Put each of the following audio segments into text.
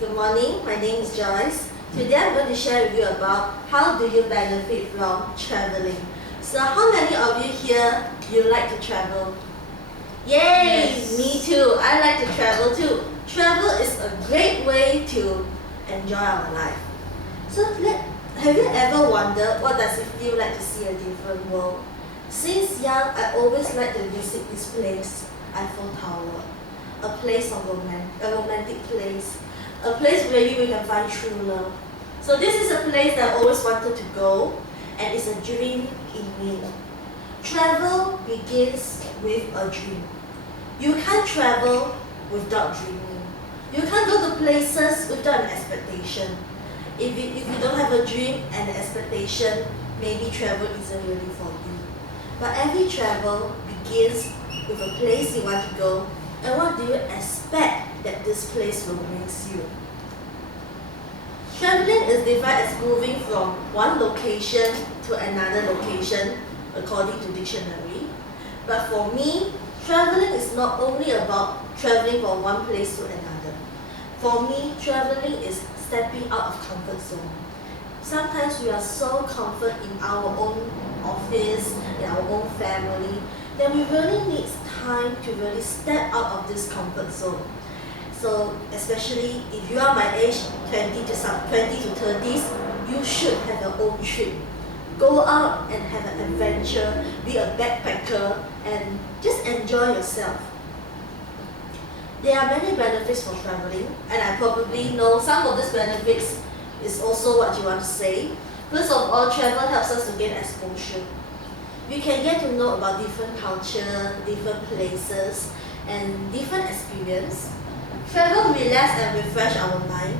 Good morning, my name is Joyce. Today I'm going to share with you about how do you benefit from traveling. So how many of you here, you like to travel? Yay! Yes. Me too. I like to travel too. Travel is a great way to enjoy our life. So have you ever wondered what does it feel like to see a different world? Since young, I always like to visit this place, Eiffel Tower. A place of a romantic place. A place where you can find true love. So this is a place that I always wanted to go, and it's a dream in me. Travel begins with a dream. You can't travel without dreaming. You can't go to places without an expectation. If you don't have a dream and an expectation, maybe travel isn't really for you. But every travel begins with a place you want to go, and what do you expect that this place will bring you? Traveling is defined as moving from one location to another location, according to dictionary. But for me, traveling is not only about traveling from one place to another. For me, traveling is stepping out of comfort zone. Sometimes we are so comfort in our own office, in our own family, that we really need time to really step out of this comfort zone. So especially if you are my age, 20 to 30s, you should have your own trip. Go out and have an adventure, be a backpacker, and just enjoy yourself. There are many benefits for traveling, and I probably know some of these benefits is also what you want to say. First of all, travel helps us to gain exposure. We can get to know about different culture, different places, and different experience. Travel relax and refresh our mind,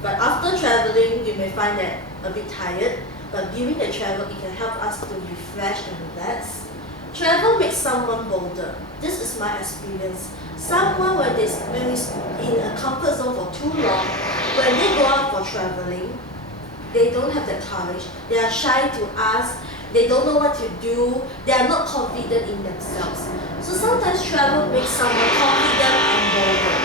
but after traveling, you may find that a bit tired, but during the travel, it can help us to refresh and relax. Travel makes someone bolder. This is my experience. Someone when is in a comfort zone for too long, when they go out for traveling, they don't have the courage. They are shy to ask. They don't know what to do. They are not confident in themselves. So sometimes travel makes someone confident and bolder.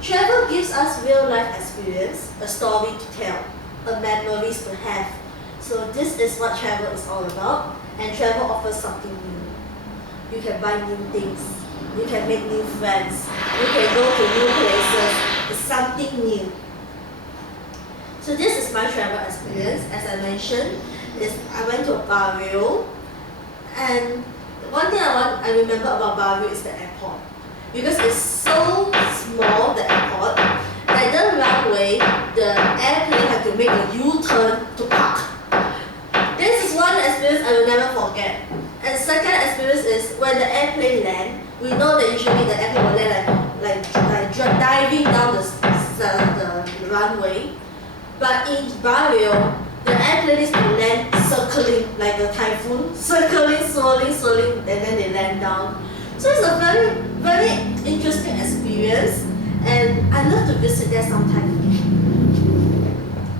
Travel gives us real life experience, a story to tell, a memories to have. So this is what travel is all about, and travel offers something new. You can buy new things. You can make new friends. You can go to new places. It's something new. So this is my travel experience. As I mentioned, I went to a barrio, and one thing I remember about barrio is the airport, because it's so small, the airport. At the runway, the airplane had to make a U-turn to park. This is one experience I will never forget. And second experience is when the airplane land, we know that usually the airplane will land like diving down the runway. But in barrio, the airplane is to land circling like a typhoon, circling, swirling, and then they land down. So it's a very, very interesting experience, and I love to visit there sometime again.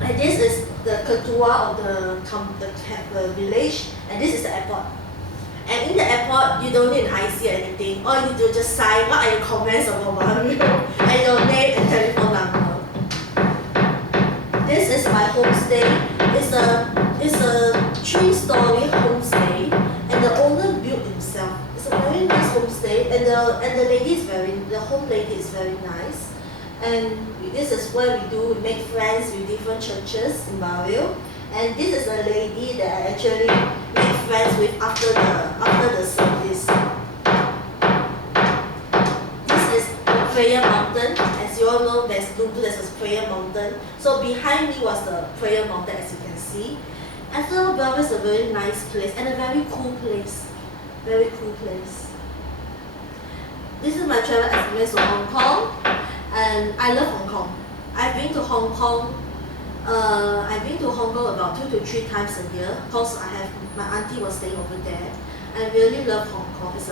And this is the ketua of the village, and this is the airport. And in the airport, you don't need an IC or anything. All you do is just sign what are your comments about barrio and your name and telephone number. This is my homestay. It's a 3-story homestay, and the owner built himself. It's a very nice homestay, and the home lady is very nice. And this is where we make friends with different churches in barrio. And this is a lady that I actually make friends with after the service. This is the prayer mountain. As you all know, there's a prayer mountain. So behind me was the prayer mountain, as you can see. Eiffel Tower is a very nice place and a very cool place. Very cool place. This is my travel experience to Hong Kong, and I love Hong Kong. I've been to Hong Kong about 2 to 3 times a year because my auntie was staying over there. I really love Hong Kong. It's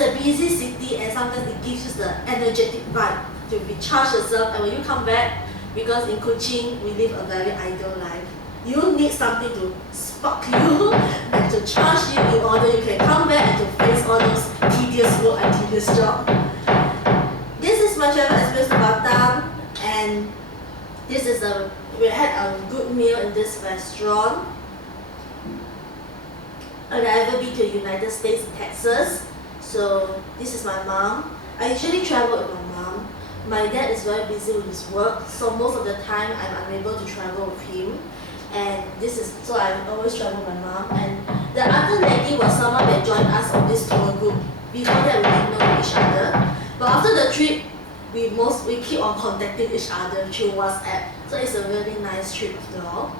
a busy city, and sometimes it gives you the energetic vibe to recharge yourself. And when you come back, because in Kuching we live a very ideal life, you need something to spark you and to charge you in order you can come back and to face all those tedious work and tedious job. This is my travel experience to Batam, and And we had a good meal in this restaurant. And I ever been to the United States, Texas. So this is my mom. I usually travel with my mom. My dad is very busy with his work, so most of the time I'm unable to travel with him. And so I always travel with my mom. And the other lady was someone that joined us on this tour group. Before that, we didn't know each other. But after the trip, we keep on contacting each other through WhatsApp. So it's a really nice trip after all.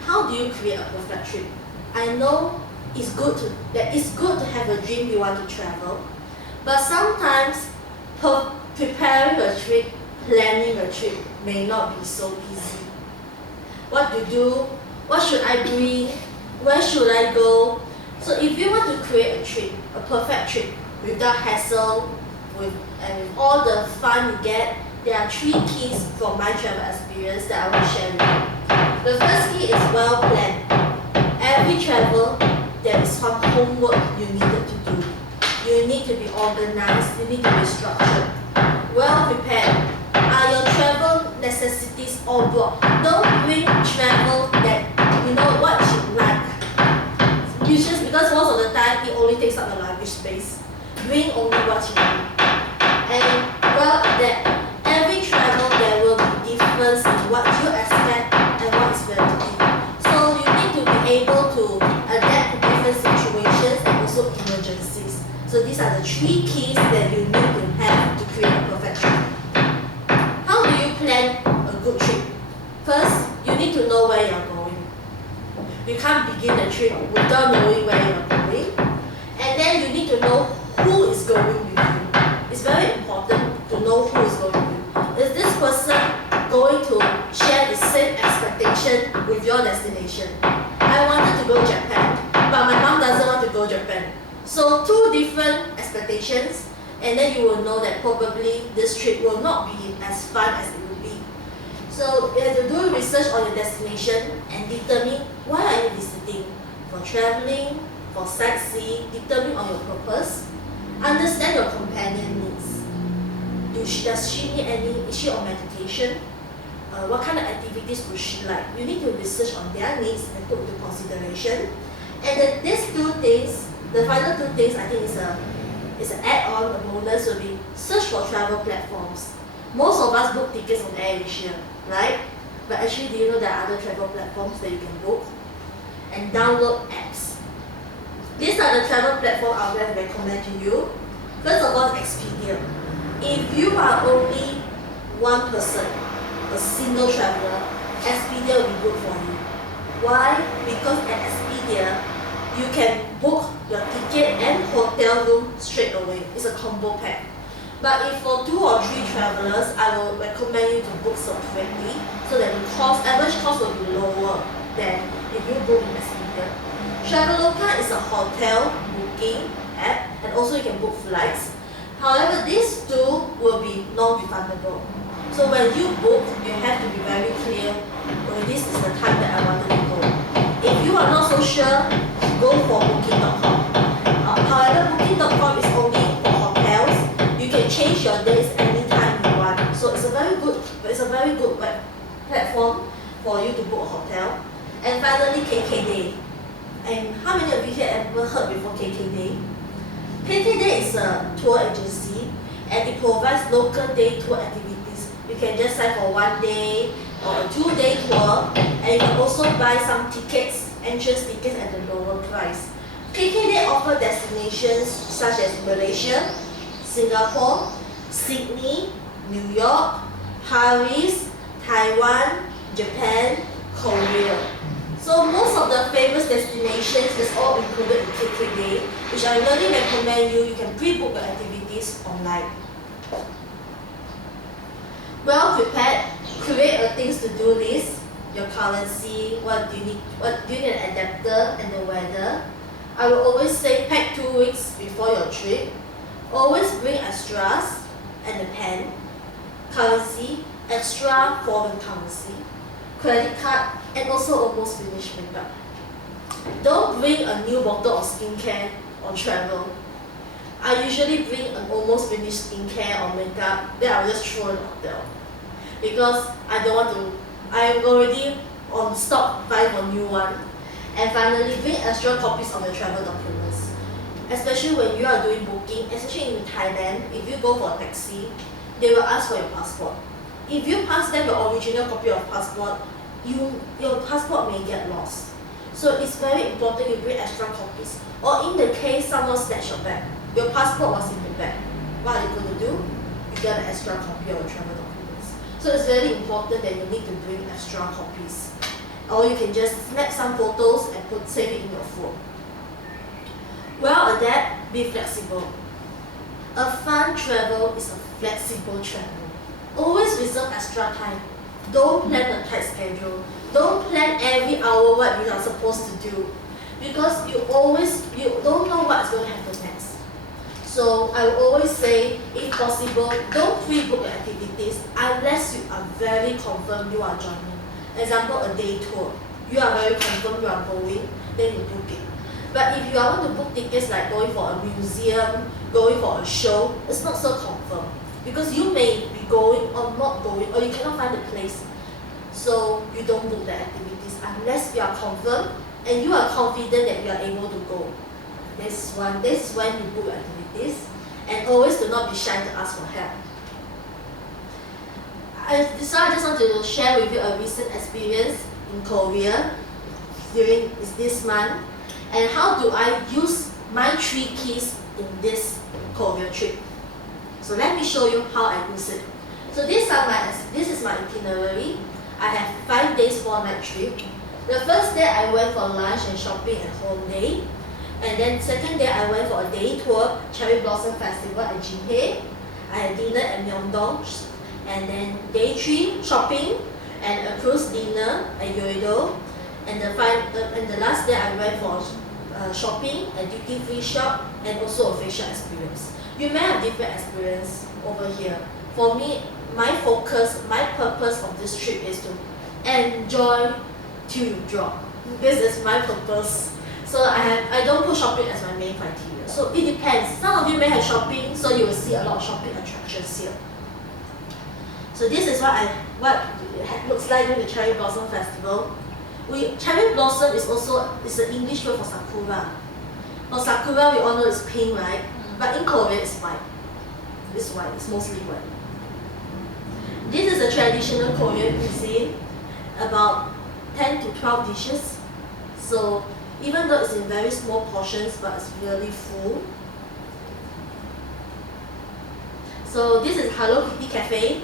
How do you create a perfect trip? I know it's good to have a dream you want to travel, but sometimes preparing a trip, planning a trip may not be so easy. What to do? What should I bring? Where should I go? So if you want to create a trip, a perfect trip, without hassle, and with all the fun you get, there are 3 keys from my travel experience that I will share with you. The first key is well planned. Every travel, there is some homework you needed to do. You need to be organized, you need to be structured. Well prepared. Are your travel necessities all brought? Don't bring travel that you know what you like. Usually, because most of the time it only takes up the luggage space. Bring only what you need. And well, that every travel there will be difference in what you expect and what is reality. So you need to be able to adapt to different situations and also emergencies. So these are the 3 keys that you need to have to create a perfect trip. How do you plan a good trip? First, you need to know where you're going. You can't begin the trip without knowing where you're going. And then you need to know who is going with you. It's very important to know who is going with you. Is this person going to share the same expectation with your destination? I wanted to go Japan, but my mom doesn't want to go Japan. So 2 different expectations, and then you will know that probably this trip will not be as fun as it will be. So you have to do research on your destination and determine why are you visiting. For traveling, for sightseeing, determine on your purpose. Understand your companion needs. Does she need is she on medication? What kind of activities would she like? You need to research on their needs and put into consideration. And these 2 things, the final 2 things, I think is an add-on, a bonus will be search for travel platforms. Most of us book tickets on AirAsia, right? But actually, do you know there are other travel platforms that you can book? And download apps. These are the travel platforms I would recommend to you. First of all, Expedia. If you are only one person, a single traveler, Expedia will be good for you. Why? Because at Expedia, you can book your ticket and hotel room straight away. It's a combo pack. But if for 2 or 3 travelers, I will recommend you to book separately so that the average cost will be lower than if you book in Expedia. Traveloka is a hotel booking app, and also you can book flights. However, these 2 will be non-refundable. So when you book, you have to be very clear, this is the time that I wanted to go. If you are not so sure, go for booking.com. However, booking.com is only for hotels. You can change your dates anytime you want. So it's a very good web platform for you to book a hotel. And finally, KKday. And how many of you here ever heard before KKday? KKday is a tour agency, and it provides local day tour activities. You can just sign for 1 day or a 2-day tour, and you can also buy some tickets, entrance tickets at a lower price. KKday offers destinations such as Malaysia, Singapore, Sydney, New York, Paris, Taiwan, Japan, Korea. So most of the famous destinations is all included in KKday, which I really recommend you. You can pre-book your activities online. Well prepared, create a things to do list, your currency, what do you need an adapter, and the weather. I will always say pack 2 weeks before your trip. Always bring extras and a pen, currency, extra foreign currency, credit card, and also almost finished makeup. Don't bring a new bottle of skincare on travel. I usually bring an almost finished skincare or makeup, then I will just throw in the hotel. Because I don't want to, I'm already on stock buying for new one. And finally, bring extra copies of your travel documents. Especially when you are doing booking, especially in Thailand, if you go for a taxi, they will ask for your passport. If you pass them your original copy of passport, your passport may get lost. So it's very important you bring extra copies. Or in the case someone snatched your bag, your passport was in the bag. What are you going to do? You get an extra copy of your travel documents. So it's very important that you need to bring extra copies. Or you can just snap some photos and save it in your phone. Well, adapt, be flexible. A fun travel is a flexible travel. Always reserve extra time. Don't plan a tight schedule. Don't plan every hour what you are supposed to do. Because you don't know what's going to happen next. So I will always say, if possible, don't pre-book your activities unless you are very confirmed you are joining. Example, a day tour. You are very confirmed you are going, then you book it. But if you want to book tickets like going for a museum, going for a show, it's not so confirmed. Because you may be going or not going, or you cannot find a place. So you don't book the activities unless you are confirmed and you are confident that you are able to go. This is when you book your activities. And always do not be shy to ask for help. So I just want to share with you a recent experience in Korea during this month, and how do I use my 3 keys in this Korea trip. So let me show you how I use it. So this is my itinerary. I have 5 days 4 night trip. The first day I went for lunch and shopping and home day, and then second day I went for a day tour, Cherry Blossom Festival at Jinhae. I had dinner at Myeongdong. And then day 3, shopping and a cruise dinner at Yeouido. And the last day I went for shopping, a duty-free shop, and also a facial experience. You may have different experience over here. For me, my purpose of this trip is to enjoy till you drop. This is my purpose. So I don't put shopping as my main criteria. So it depends. Some of you may have shopping, so you will see a lot of shopping attractions here. So this is what it looks like during the Cherry Blossom Festival. Cherry Blossom is an English word for sakura. For sakura, we all know it's pink, right? But in Korea, it's white. It's white. It's mostly white. This is a traditional Korean cuisine, about 10 to 12 dishes. So even though it's in very small portions, but it's really full. So this is Hello Kitty Cafe.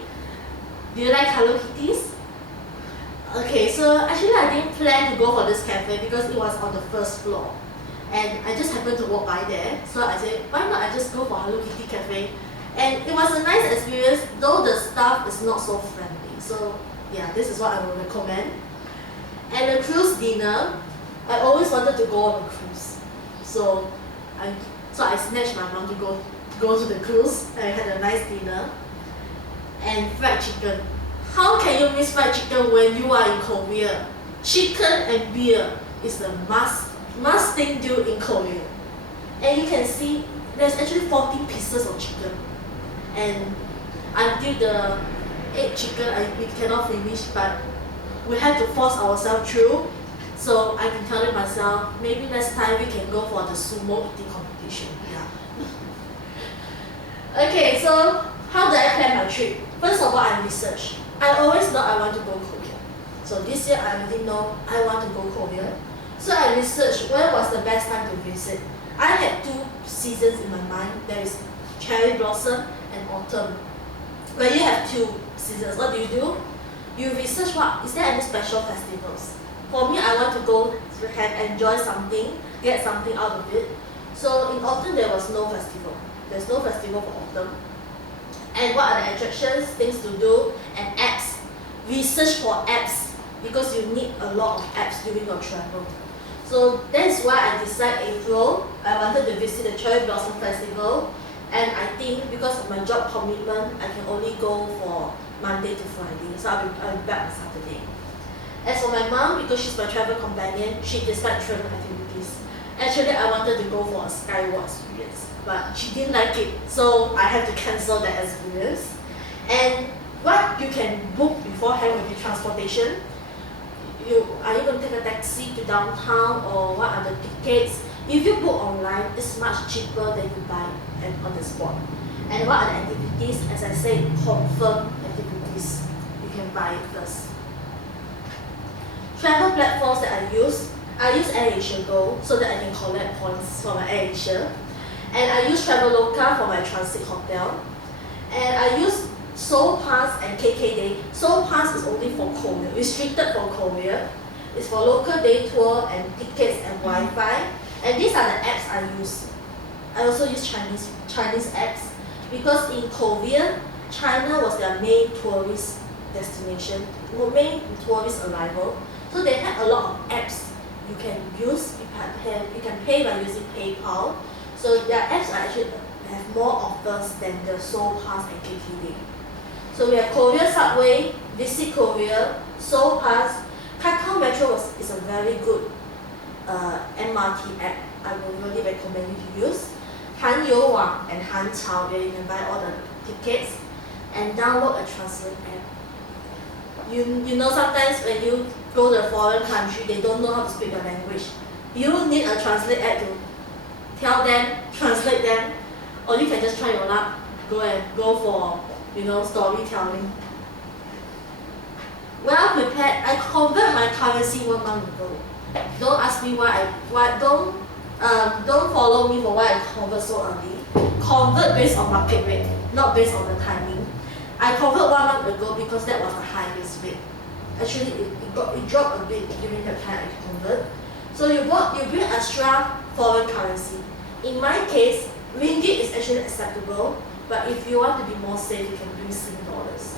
Do you like Hello Kitties? Okay, so actually I didn't plan to go for this cafe because it was on the first floor. And I just happened to walk by there. So I said, why not I just go for Hello Kitty Cafe? And it was a nice experience, though the staff is not so friendly. So yeah, this is what I would recommend. And the cruise dinner, I always wanted to go on a cruise. So I snatched my mom to go to the cruise. I had a nice dinner. And fried chicken. How can you miss fried chicken when you are in Korea? Chicken and beer is the must thing do in Korea. And you can see there's actually 14 pieces of chicken. And until the 8th chicken we cannot finish, but we had to force ourselves through. So I can tell myself, maybe next time we can go for the sumo eating competition. Yeah. Okay, so how do I plan my trip? First of all, I research. I always know I want to go Korea. So this year I already know I want to go Korea. So I researched when was the best time to visit. I had 2 seasons in my mind. There is cherry blossom and autumn. When you have 2 seasons, what do? You research is there any special festivals? For me, I want to go to enjoy something, get something out of it. So in autumn there was no festival. There's no festival for autumn. And what are the attractions, things to do, and apps. Research for apps because you need a lot of apps during your travel. So that's why I decided April, I wanted to visit the Cherry Blossom Festival. And I think because of my job commitment, I can only go for Monday to Friday. So I'll be back on Saturday. As for my mom, because she's my travel companion, she dislikes travel activities. Actually, I wanted to go for a skywalk experience. but she didn't like it, so I had to cancel that experience. And what you can book beforehand will be transportation. Are you going to take a taxi to downtown, or what are the tickets? If you book online, it's much cheaper than you buy on the spot. And what are the activities? As I said, confirm activities. You can buy it first. Travel platforms that I use AirAsia Go so that I can collect points for my AirAsia. And I use Traveloka for my transit hotel. And I use Seoul Pass and KK-Day. Seoul Pass is only for Korea, restricted for Korea. It's for local day tour and tickets and Wi-Fi. And these are the apps I use. I also use Chinese apps because in Korea, China was their main tourist destination, main tourist arrival. So they had a lot of apps you can use. You can pay by using PayPal. So their apps are actually have more offers than the Seoul Pass and KK-Day. So we have Korea Subway, Visit Korea, Seoul Pass. Kakao Metro is a very good MRT app. I would really recommend you to use. Han You Wang and Han Chao, where you can buy all the tickets, and download a translate app. You know, sometimes when you go to a foreign country, they don't know how to speak your language. You need a translate app to tell them, translate them, or you can just try your luck, go for storytelling. Well prepared. I convert my currency 1 month ago. Don't ask me why. Don't follow me for why I convert so early. Convert based on market rate, not based on the timing. I convert 1 month ago because that was the highest rate. Actually, it dropped a bit during the time I convert. So you bring extra foreign currency. In my case, ringgit is actually acceptable, but if you want to be more safe, you can bring Sing dollars.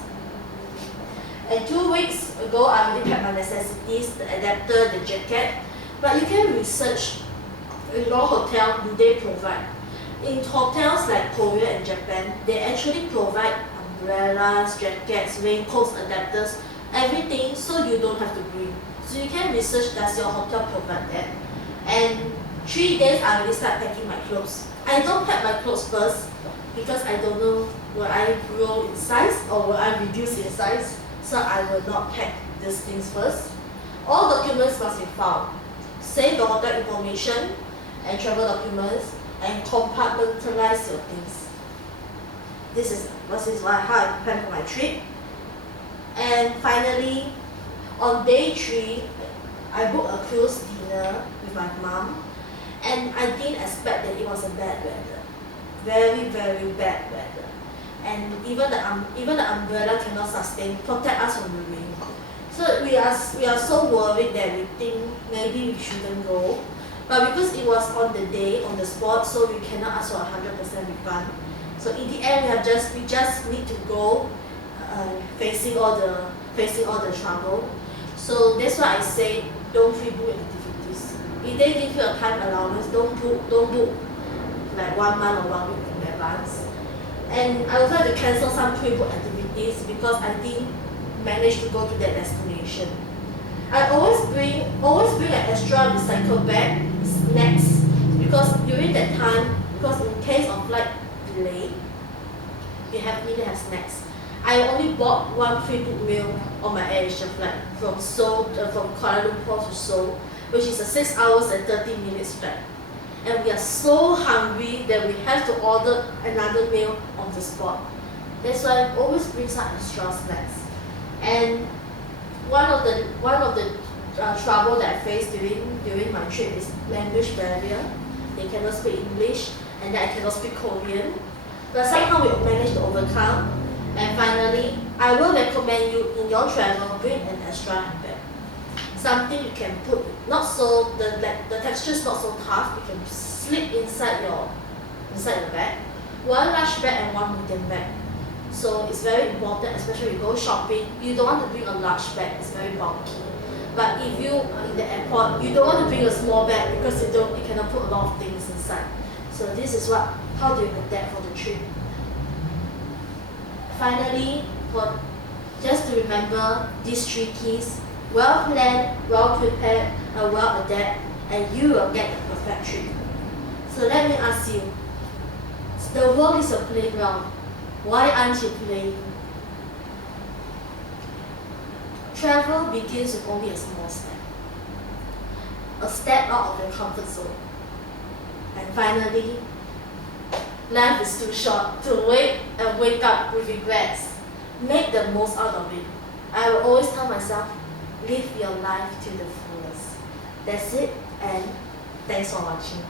And 2 weeks ago, I already packed my necessities, the adapter, the jacket. But you can research in your hotel, do they provide. In hotels like Korea and Japan, they actually provide umbrellas, jackets, raincoats, adapters, everything, so you don't have to bring. So you can research, does your hotel provide that? And 3 days, I already start packing my clothes. I don't pack my clothes first because I don't know will I grow in size or will I reduce in size. So I will not pack these things first. All documents must be filed. Save your hotel information and travel documents and compartmentalize your things. This is how I plan for my trip. And finally, on day 3, I booked a cruise dinner with my mom, and I didn't expect that it was a bad weather. Very, very bad weather. And even the umbrella cannot protect us from the rain. So we are so worried that we think maybe we shouldn't go. But because it was on the day, on the spot, so we cannot ask for 100% refund. So in the end, we just need to go facing all the trouble. So that's why I say don't pre-book activities. If they give you a time allowance, don't book like 1 month or 1 week in advance. And I also had to cancel some pre-book activities because I didn't manage to go to that destination. I always bring an extra recycle bag, snacks, because during that time, because in case of flight delay, we need to have snacks. I only bought 1 pre-booked meal on my AirAsia flight from Kuala Lumpur to Seoul, which is a 6 hours and 30 minutes flight. And we are so hungry that we have to order another meal on the spot. That's why I always bring some extra snacks. And one of the trouble that I faced during my trip is language barrier. They cannot speak English, and then I cannot speak Korean. But somehow we managed to overcome. And finally, I will recommend you in your travel, bring an extra handbag. Something you can put, the texture is not so tough, you can slip inside your bag. 1 large bag and 1 medium bag. So it's very important, especially when you go shopping, you don't want to bring a large bag, it's very bulky. But if you are in the airport, you don't want to bring a small bag because you cannot put a lot of things inside. So this is how do you adapt for the trip. Finally, just to remember these 3 keys: well planned, well prepared, and well adapted, and you will get the perfect trip. So let me ask you, The world is a playground. Why aren't you playing? Travel begins with only a small step. A step out of your comfort zone. And finally, life is too short to wait and wake up with regrets. Make the most out of it. I will always tell myself, live your life to the fullest. That's it, and thanks for watching.